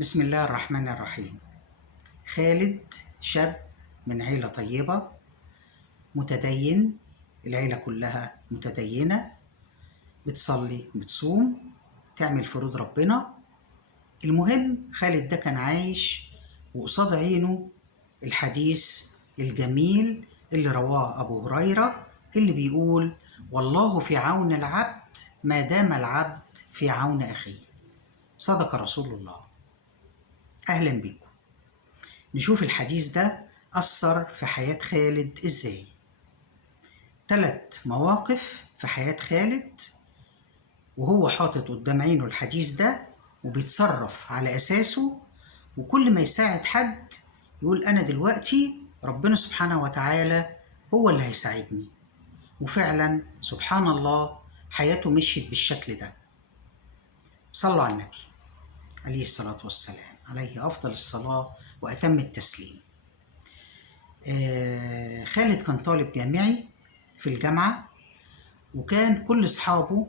بسم الله الرحمن الرحيم. خالد شاب من عيلة طيبة، متدين، العيلة كلها متدينة، بتصلي بتصوم تعمل فروض ربنا. المهم خالد ده كان عايش وقصاد عينه الحديث الجميل اللي رواه أبو هريرة اللي بيقول: والله في عون العبد ما دام العبد في عون أخيه. صدق رسول الله. أهلا بكم. نشوف الحديث ده أثر في حياة خالد إزاي. 3 مواقف في حياة خالد وهو حاطط قدام عينه الحديث ده وبيتصرف على أساسه، وكل ما يساعد حد يقول أنا دلوقتي ربنا سبحانه وتعالى هو اللي هيساعدني. وفعلا سبحان الله حياته مشيت بالشكل ده. صلوا على النبي عليه الصلاة والسلام، عليه أفضل الصلاة وأتم التسليم. خالد كان طالب جامعي في الجامعة، وكان كل أصحابه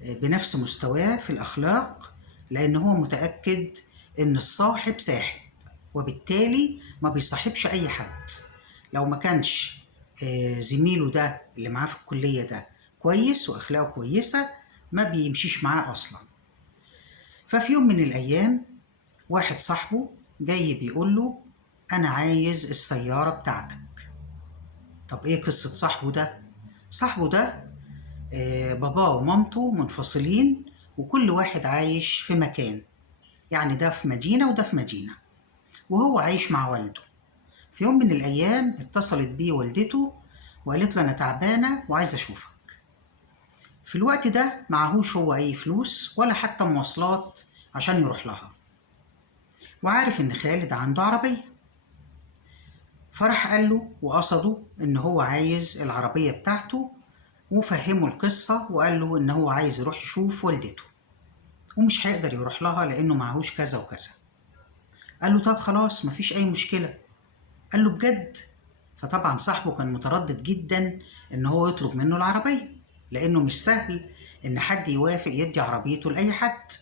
بنفس مستواه في الأخلاق، لأن هو متأكد إن الصاحب ساحب، وبالتالي ما بيصاحبش أي حد. لو ما كانش زميله ده اللي معاه في الكلية ده كويس وأخلاقه كويسة ما بيمشيش معاه أصلا. ففي يوم من الأيام واحد صاحبه جاي بيقول له أنا عايز السيارة بتاعتك. طب إيه قصة صاحبه ده؟ صاحبه ده باباه ومامته منفصلين، وكل واحد عايش في مكان، يعني ده في مدينة وده في مدينة، وهو عايش مع والده. في يوم من الأيام اتصلت بيه والدته وقالت له أنا تعبانة وعايزة أشوفك. في الوقت ده معهوش هو أي فلوس ولا حتى مواصلات عشان يروح لها، وعارف إن خالد عنده عربية، فراح قال له وقصده إن هو عايز العربية بتاعته، وفهمه القصة وقال له إن هو عايز يروح يشوف والدته ومش هيقدر يروح لها لأنه معهوش كذا وكذا. قال له طب خلاص مفيش أي مشكلة. قال له بجد؟ فطبعا صاحبه كان متردد جدا إن هو يطلب منه العربية، لأنه مش سهل إن حد يوافق يدي عربيته لأي حد.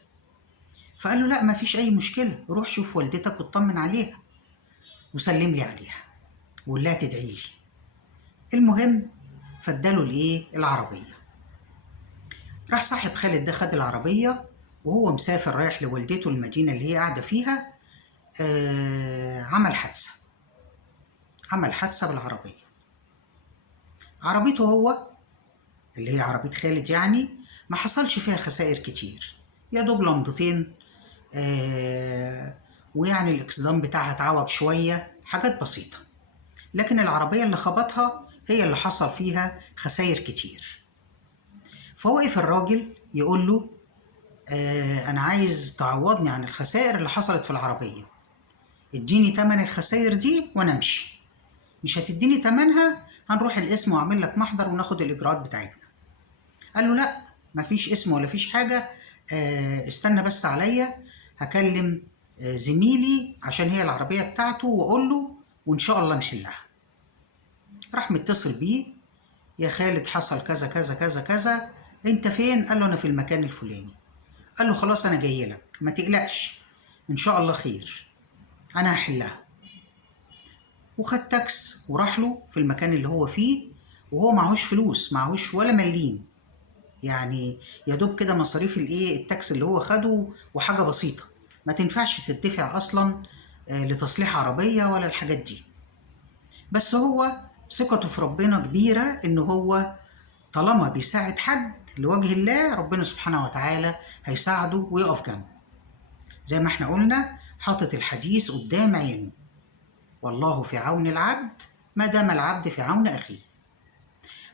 فقال له لا مفيش أي مشكلة، روح شوف والدتك واطمن عليها وسلم لي عليها وقول لها تدعي لي. المهم فاداله العربية. راح صاحب خالد ده خد العربية وهو مسافر رايح لوالدته المدينة اللي هي قاعدة فيها. عمل حادثة بالعربية. عربيته هو اللي هي عربية خالد يعني ما حصلش فيها خسائر كتير، يا دوب لمضتين، ويعني الاكسدام بتاعها اتعوج شوية، حاجات بسيطة. لكن العربية اللي خبطها هي اللي حصل فيها خسائر كتير. فوقف الراجل يقول له أنا عايز تعوضني عن الخسائر اللي حصلت في العربية، اديني تمن الخسائر دي وانا امشي. مش هتديني تمنها هنروح القسم واعمل لك محضر وناخد الاجراءات بتاعتنا. قال له لا مفيش اسم ولا فيش حاجة، استنى بس عليا، هكلم زميلي عشان هي العربية بتاعته واقول له وان شاء الله نحلها. راح متصل بيه: يا خالد حصل كذا كذا كذا كذا، انت فين؟ قال له انا في المكان الفلاني. قال له خلاص انا جاي لك، ما تقلقش ان شاء الله خير، انا هحلها. وخد تاكس وراح له في المكان اللي هو فيه، وهو معهوش فلوس، معهوش ولا مليم، يعني يا دوب كده مصاريف التاكس اللي هو خده وحاجة بسيطة ما تنفعش تدفع اصلا لتصليح عربية ولا الحاجات دي. بس هو ثقته في ربنا كبيرة ان هو طالما بيساعد حد لوجه الله ربنا سبحانه وتعالى هيساعده ويقف جنبه. زي ما احنا قلنا حاطط الحديث قدام عينه: والله في عون العبد ما دام العبد في عون أخيه.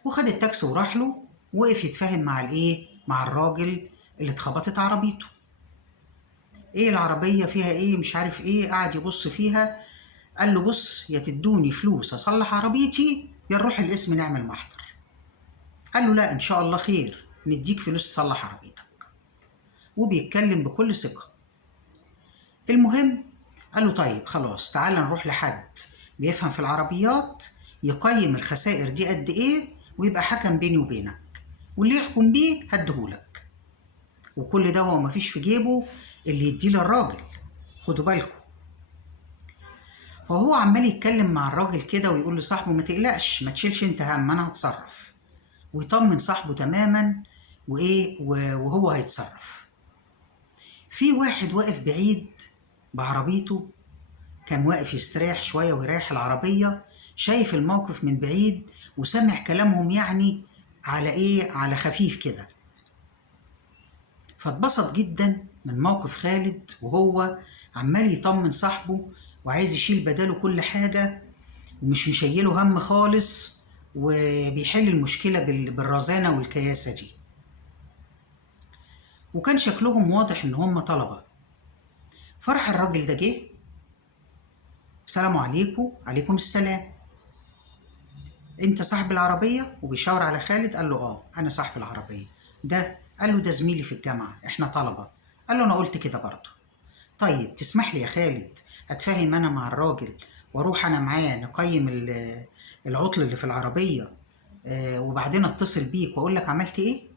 وخد التاكسي وراح له، وقف يتفاهم مع الراجل اللي اتخبطت عربيته. العربية فيها مش عارف قاعد يبص فيها. قال له بص، يا تدوني فلوس أصلح عربيتي يا نروح القسم نعمل محضر. قال له لا إن شاء الله خير، نديك فلوس تصلح عربيتك. وبيتكلم بكل ثقة. المهم قال له طيب خلاص تعالى نروح لحد بيفهم في العربيات يقيم الخسائر دي قد ايه ويبقى حكم بيني وبينك، واللي يحكم بيه هديهولك. وكل ده هو مفيش في جيبه اللي يديه للراجل، خدوا بالكم. فهو عمال يتكلم مع الراجل كده ويقول لصاحبه ما تقلقش، ما تشيلش انت هم، انا هتصرف، ويطمن صاحبه تماما وهو هيتصرف. في واحد واقف بعيد بعربيته، كان واقف يستريح شوية ويريح العربية، شايف الموقف من بعيد وسمع كلامهم يعني على خفيف كده. فاتبسط جدا من موقف خالد وهو عمال يطمن صاحبه وعايز يشيل بداله كل حاجة ومش مشيله هم خالص، وبيحل المشكلة بالرزانة والكياسة دي. وكان شكلهم واضح ان هم طلبة. فرح الراجل ده جه، السلام عليكم. عليكم السلام. انت صاحب العربية؟ وبيشاور على خالد. قال له اه انا صاحب العربية. ده قال له ده زميلي في الجامعة، احنا طلبة. قال له انا قلت كده برضه. طيب تسمح لي يا خالد اتفاهم انا مع الراجل واروح انا معاه نقيم العطل اللي في العربية، وبعدين اتصل بيك واقول لك عملت ايه،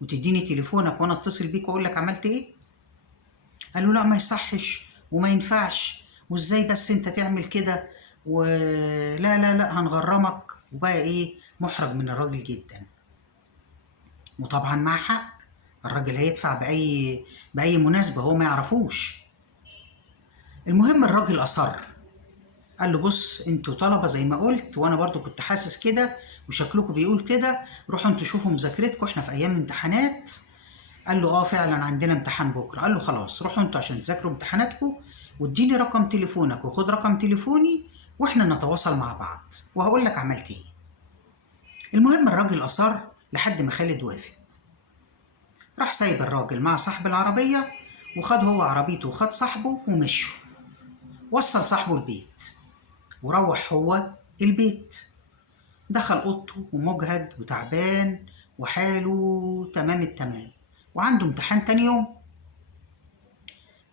وتديني تليفونك وانا اتصل بيك واقول لك عملت ايه؟ قال له لا ما يصحش وما ينفعش، وازاي بس انت تعمل كده، ولا لا لا هنغرمك. وبقى ايه، محرج من الراجل جدا. وطبعا مع حق، الراجل هيدفع بأي مناسبة هو ما يعرفوش. المهم الراجل أصر، قال له بص انتوا طلبة زي ما قلت، وانا برضو كنت حاسس كده وشكلكم بيقول كده، روحوا انتوا شوفوا مذاكرتكم، احنا في ايام امتحانات. قال له اه فعلا عندنا امتحان بكره. قال له خلاص روحوا انتوا عشان تذاكروا امتحاناتكم، واديني رقم تليفونك وخد رقم تليفوني، واحنا نتواصل مع بعض وهقول لك عملت ايه. المهم الراجل اصر لحد ما خالد وافق. راح سايب الراجل مع صاحب العربيه، وخد هو عربيته وخد صاحبه ومشوا. وصل صاحبه البيت وروح هو البيت. دخل اوضته ومجهد وتعبان وحاله تمام التمام، وعنده امتحان تاني يوم،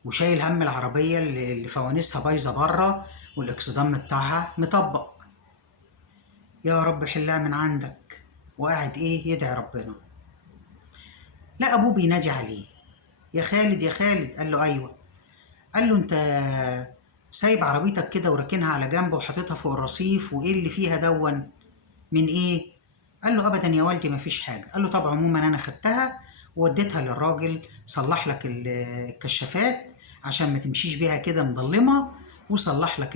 وشايل هم العربية اللي فوانيسها بايظة بره والإكسدام بتاعها مطبق. يا رب حلها من عندك. وقاعد يدعي ربنا. لا أبوه بينادي عليه، يا خالد يا خالد. قال له أيوة. قال له أنت سايب عربيتك كده وراكنها على جنب وحاططها فوق الرصيف، وإيه اللي فيها دون من إيه؟ قال له أبدا يا والدي مفيش حاجة. قال له طب عموما أنا خدتها ووديتها للراجل صلح لك الكشافات عشان ما تمشيش بيها كده مظلمة، وصلح لك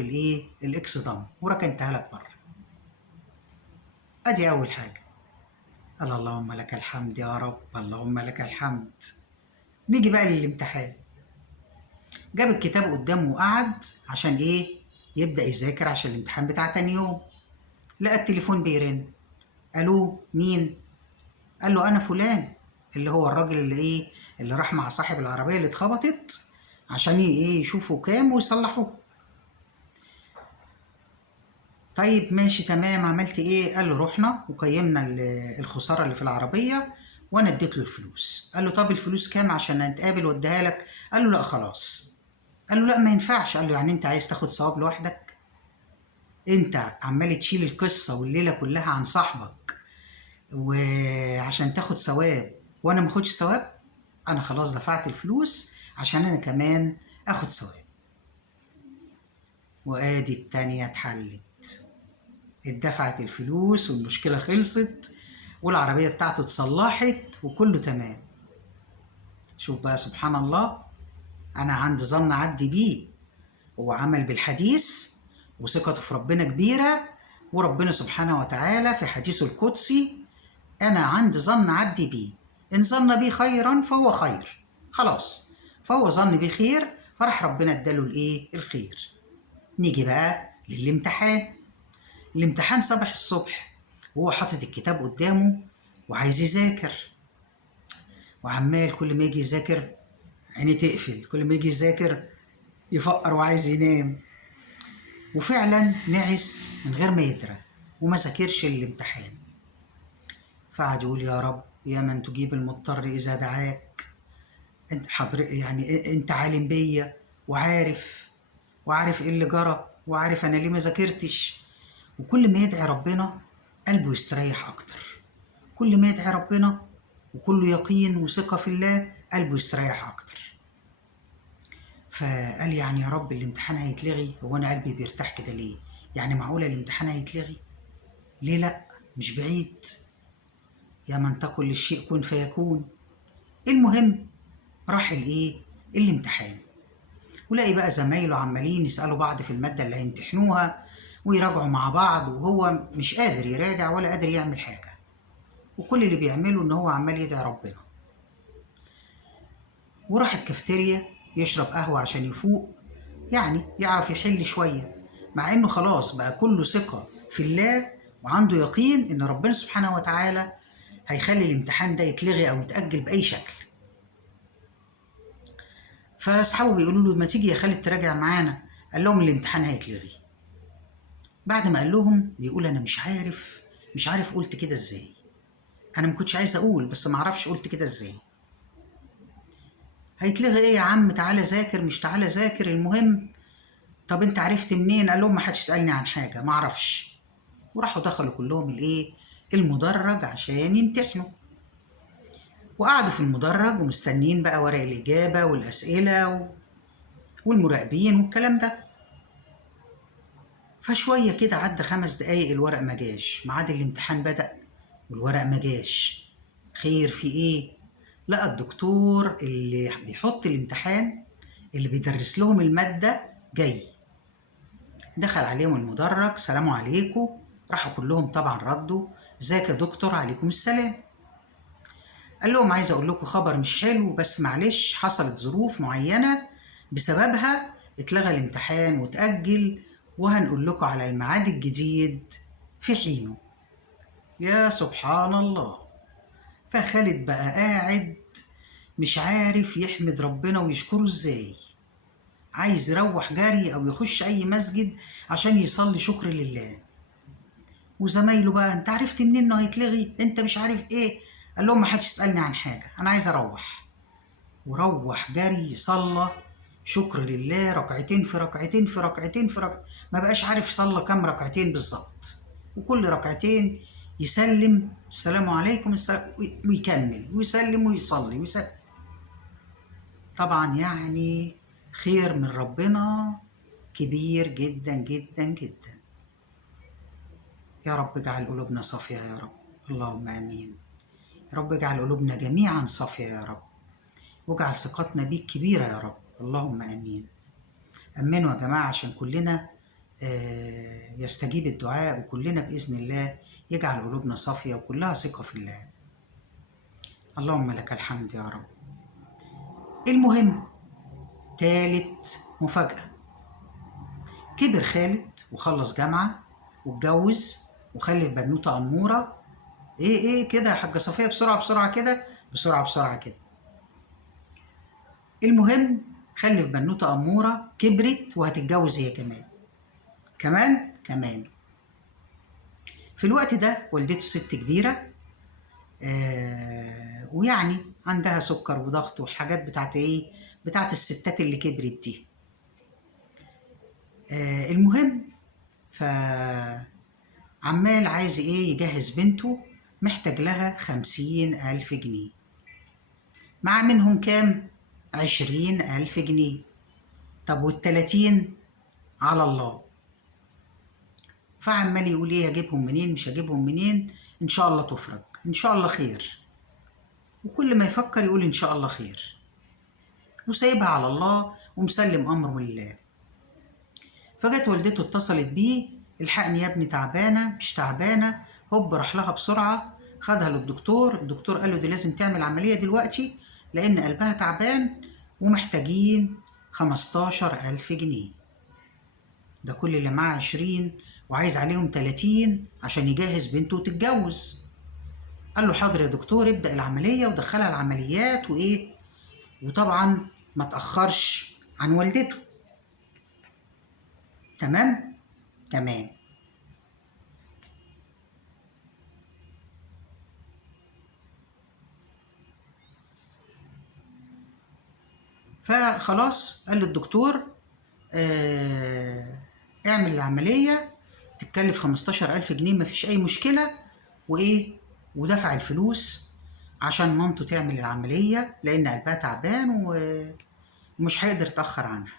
الاكس دام وركنتها لك بره. ادي اول حاجة. قال اللهم لك الحمد يا رب، اللهم لك الحمد. نيجي بقى للامتحان. جاب الكتاب قدامه وقعد عشان يبدأ يذاكر عشان الامتحان بتاع تاني يوم. لقى التليفون بيرن. الو مين؟ قال له انا فلان، اللي هو الراجل اللي راح مع صاحب العربية اللي اتخبطت عشان يشوفوا كام ويصلحوه. طيب ماشي تمام، عملت ايه؟ قال له رحنا وقيمنا الخسارة اللي في العربية وانا اديت له الفلوس. قال له طب الفلوس كام عشان نتقابل واديها لك؟ قال له لا خلاص. قال له لا ما ينفعش. قال له يعني انت عايز تاخد ثواب لوحدك؟ انت عمال تشيل القصة والليلة كلها عن صاحبك وعشان تاخد ثواب وانا ما اخدش ثواب؟ انا خلاص دفعت الفلوس عشان انا كمان اخد ثواب. وادي التانية اتحلت، اتدفعت الفلوس والمشكلة خلصت والعربية بتاعته اتصلحت وكله تمام. شوف بقى سبحان الله، انا عند ظن عبدي بيه. هو عمل بالحديث وثقته في ربنا كبيرة، وربنا سبحانه وتعالى في حديثه القدسي انا عند ظن عبدي بيه، ان ظن بي خيرا فهو خير. خلاص، فهو ظن بي خير، فراح ربنا اداله الخير. نيجي بقى للامتحان. الامتحان صباح الصبح وهو حاطط الكتاب قدامه وعايز يذاكر، وعمال كل ما يجي يذاكر عينيه تقفل، كل ما يجي يذاكر يفقر وعايز ينام. وفعلا نعس من غير ما يدرى وما ذاكرش الامتحان. فقعد يقول يا رب يا من تجيب المضطر إذا دعاك، انت انت عالم بيا وعارف ايه اللي جرى، وعارف انا ليه ما ذاكرتش. وكل ما يدعي ربنا قلبه يستريح اكتر، كل ما يدعي ربنا وكله يقين وثقة في الله قلبه يستريح اكتر. فقال يعني يا رب الامتحان هيتلغي؟ هو أنا قلبي بيرتاح كده ليه؟ يعني معقولة الامتحان هيتلغي؟ ليه لأ؟ مش بعيد. يا من تقل للشيء كن فيكون. المهم راح الامتحان، ولاقي بقى زمايله عمالين يسألوا بعض في المادة اللي هيمتحنوها ويراجعوا مع بعض، وهو مش قادر يراجع ولا قادر يعمل حاجة، وكل اللي بيعمله إن هو عمال يدعي ربنا. وراح الكافتيريا يشرب قهوة عشان يفوق، يعني يعرف يحل شوية، مع إنه خلاص بقى كله ثقة في الله وعنده يقين إن ربنا سبحانه وتعالى هيخلي الامتحان ده يتلغي أو يتأجل بأي شكل. فأصحابه بيقولوا له ما تيجي يا خالد تراجع معانا، قال لهم الامتحان هيتلغي. بعد ما قال لهم بيقول أنا مش عارف قلت كده إزاي. أنا ما كنتش عايز أقول، بس ما أعرفش قلت كده إزاي. هيتلغي إيه يا عم؟ تعالى ذاكر، مش تعالى ذاكر، المهم. طب أنت عرفت منين؟ قال لهم ما حدش سألني عن حاجة، ما أعرفش. وراحوا دخلوا كلهم المدرج عشان يمتحنوا، وقعدوا في المدرج ومستنين بقى ورق الإجابة والأسئلة والمراقبين والكلام ده. فشوية كده عدى 5 دقايق، الورق ما جاش، ميعاد الامتحان بدأ والورق ما جاش. خير في ايه؟ لقى الدكتور اللي بيحط الامتحان، اللي بيدرس لهم المادة، جاي. دخل عليهم المدرج، سلام عليكم. راحوا كلهم طبعا ردوا ازيك يا دكتور؟ عليكم السلام. قال لهم عايز اقول لكم خبر مش حلو، بس معلش حصلت ظروف معينة بسببها اتلغى الامتحان وتأجل، وهنقول لكم على الميعاد الجديد في حينه. يا سبحان الله. فخالد بقى قاعد مش عارف يحمد ربنا ويشكره ازاي، عايز يروح جري او يخش اي مسجد عشان يصلي شكر لله. وزمايله بقى انت عرفت منين انه هيتلغي؟ انت مش عارف ايه؟ قال لهم ما حدش يسألني عن حاجة، انا عايز اروح. وروح جري صلى شكر لله، ركعتين في ركعتين في ركعتين في ركعتين، ما بقاش عارف صلى كام ركعتين بالظبط، وكل ركعتين يسلم السلام عليكم ويكمل ويسلم ويصلي ويسلم. طبعا يعني خير من ربنا كبير جدا جدا جدا. يا رب اجعل قلوبنا صافية يا رب، اللهم آمين. يا رب اجعل قلوبنا جميعا صافية يا رب، واجعل ثقتنا بيك كبيرة يا رب، اللهم آمين. أمنوا يا جماعة عشان كلنا يستجيب الدعاء، وكلنا بإذن الله يجعل قلوبنا صافية وكلها ثقة في الله. اللهم لك الحمد يا رب. المهم، تالت مفاجأة. كبر خالد وخلص جامعة واتجوز وخلف بنوتة أمورة. ايه كده يا حاجة صفية؟ بسرعة بسرعة كده، بسرعة بسرعة كده. المهم خلف بنوتة أمورة، كبرت وهتتجوز هي كمان. في الوقت ده والدته ست كبيرة، ويعني عندها سكر وضغط والحاجات بتاعت الستات اللي كبرت دي. المهم فعمال عايز يجهز بنته، محتاج لها 50,000 جنيه، مع منهم كام؟ 20,000 جنيه. طب وال30 على الله. فعمال يقول هجيبهم منين، مش هجيبهم منين، ان شاء الله تفرج، ان شاء الله خير. وكل ما يفكر يقول ان شاء الله خير، وسايبها على الله ومسلم امره لله. فجت والدته اتصلت بيه، الحقني يا ابني، تعبانه مش تعبانه. هوب راح لها بسرعه، خدها للدكتور. الدكتور قال له دي لازم تعمل عمليه دلوقتي لان قلبها تعبان، ومحتاجين 15,000 جنيه. ده كل اللي معاه 20 وعايز عليهم 30 عشان يجهز بنته وتتجوز. قال له حاضر يا دكتور، ابدأ العملية ودخلها العمليات وطبعا ما تأخرش عن والدته. تمام. فخلاص قال للدكتور اعمل العملية، تتكلف 15,000 جنيه، مفيش أي مشكلة. ودفع الفلوس عشان مامته تعمل العملية لأن قلبها تعبان ومش هيقدر يتأخر عنها.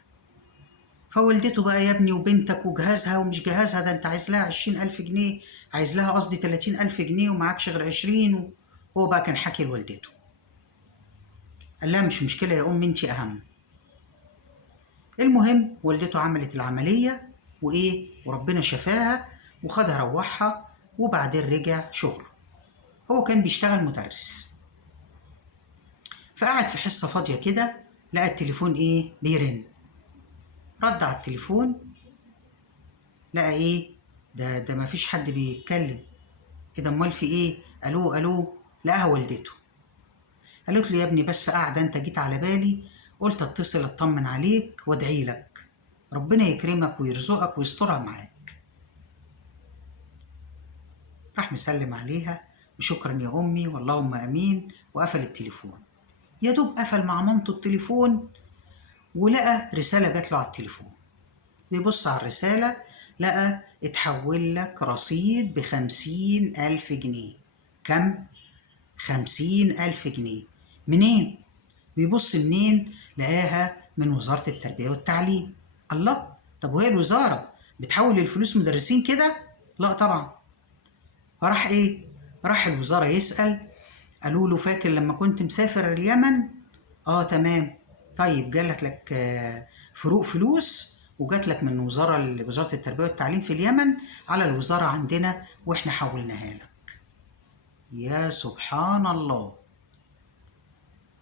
فوالدته بقى: يا ابني وبنتك وجهازها ومش جهازها، ده انت عايز لها 20,000 جنيه، عايز لها قصدي 30,000 جنيه ومعاكش غير 20. هو بقى كان حكي لوالدته. قال لها: مش مشكلة يا انتي أهم. المهم والدته عملت العملية وربنا شفاها وخدها روحها، وبعدين رجع شغله. هو كان بيشتغل مدرس. فقعد في حصة فاضية كده، لقى التليفون بيرن. رد على التليفون، لقى ده مفيش حد بيتكلم. ده امال في الو الو. لقاها والدته. قالت له: يا ابني بس قاعده، انت جيت على بالي، قلت اتصل اطمن عليك وادعي لك، ربنا يكرمك ويرزقك ويسترها معاك. راح مسلم عليها: وشكرا يا امي واللهم امين، وقفل التليفون. يا دوب قفل مع مامته التليفون، ولقى رساله جات له على التليفون. بيبص على الرساله، لقى: اتحول لك رصيد ب50,000 جنيه. كم؟ 50,000 جنيه. منين؟ بيبص منين، لقاها من وزارة التربية والتعليم. الله، طب وهي الوزارة بتحول الفلوس مدرسين كده؟ لا طبعا. فراح راح الوزارة يسأل. قالوا له: فاكر لما كنت مسافر اليمن؟ تمام. طيب جالك فروق فلوس وجات لك من وزارة التربية والتعليم في اليمن على الوزارة عندنا، واحنا حولناها لك. يا سبحان الله.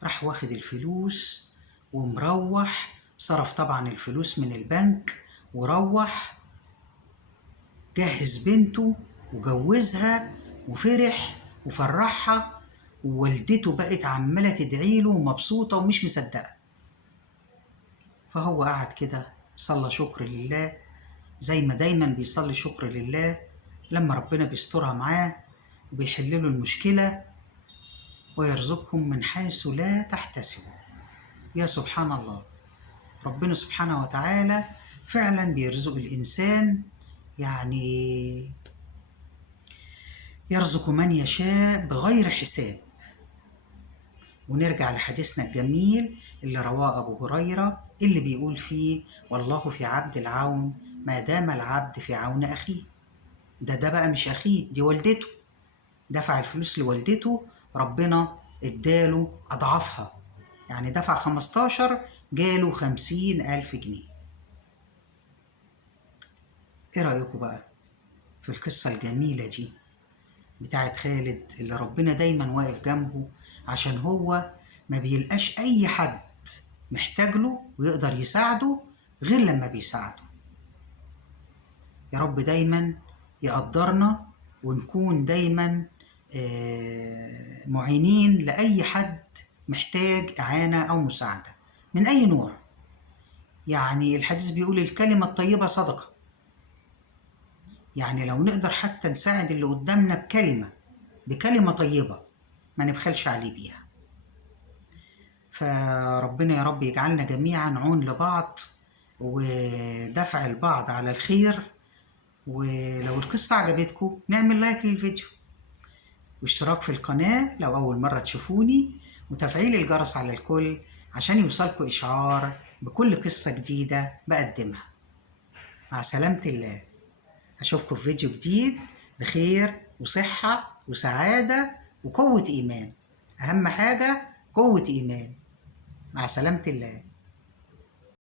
راح واخد الفلوس ومروح، صرف طبعا الفلوس من البنك، وروح جهز بنته وجوزها وفرح وفرحها، ووالدته بقت عمالة تدعيله ومبسوطة ومش مصدقة. فهو قعد كده صلى شكر لله، زي ما دايما بيصلي شكر لله لما ربنا بيسترها معاه وبيحلله المشكلة ويرزقهم من حيث لا تحتسبوا. يا سبحان الله، ربنا سبحانه وتعالى فعلا بيرزق الإنسان، يعني يرزق من يشاء بغير حساب. ونرجع لحديثنا الجميل اللي رواه أبو هريرة، اللي بيقول فيه: والله في عبد العون ما دام العبد في عون أخيه. ده بقى مش أخيه، دي والدته. دفع الفلوس لوالدته، ربنا اداله أضعافها، يعني دفع 15 جاله 50,000 جنيه. ايه رأيكم بقى في القصة الجميلة دي بتاعت خالد، اللي ربنا دايما واقف جنبه عشان هو ما بيلقاش اي حد محتاج له ويقدر يساعده غير لما بيساعده. يا رب دايما يقدرنا ونكون دايما معينين لأي حد محتاج إعانة أو مساعدة من أي نوع. يعني الحديث بيقول: الكلمة الطيبة صدقة. يعني لو نقدر حتى نساعد اللي قدامنا بكلمة طيبة ما نبخلش عليه بيها. فربنا يا رب يجعلنا جميعا عون لبعض ودفع البعض على الخير. ولو القصة عجبتكم نعمل لايك للفيديو، واشتراك في القناة لو أول مرة تشوفوني، وتفعيل الجرس على الكل عشان يوصلكوا إشعار بكل قصة جديدة بقدمها. مع سلامة الله، أشوفكم في فيديو جديد بخير وصحة وسعادة وقوة إيمان. أهم حاجة قوة إيمان. مع سلامة الله.